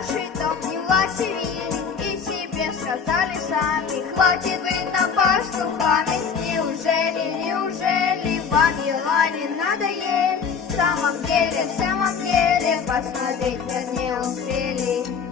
старше, то гнилась и себе сказали сами, хватит быть нам. Неужели, неужели вам не надоели? В самом деле, в самом деле, посмотреть мы не успели.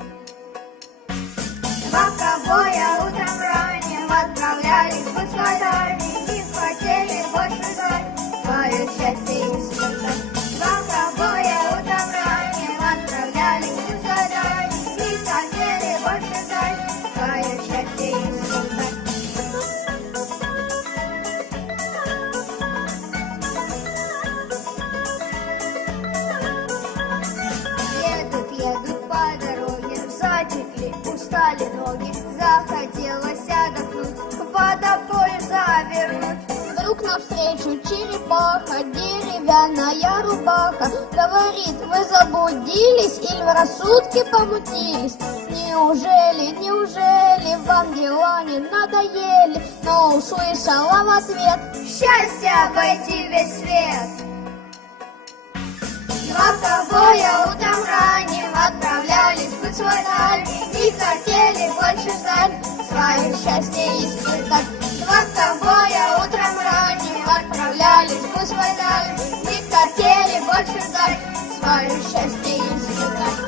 Навстречу черепаха, деревянная рубаха Говорит, вы заблудились или в рассудке помутились Неужели, неужели вам дела не надоели Но услышала в ответ Счастье обойти весь свет. Два ковбоя утром ранним отправлялись в свой дальний и хотели больше знать свое счастье испытать. Отправлялись в путь свой дальний и хотели больше знать свое счастье испытать.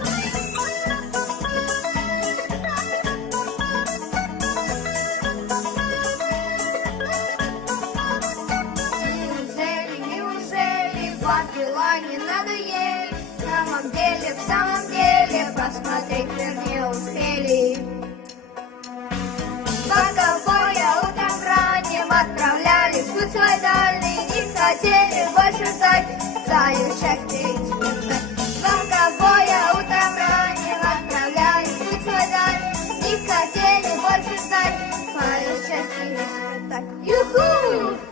Неужели, неужели вам дела не надоели? В самом деле, в самом деле, посмотреть мир свое счастье испытать. Два ковбоя утром ранним отправлялись в путь и хотели больше знать свое счастье испытать. Юху!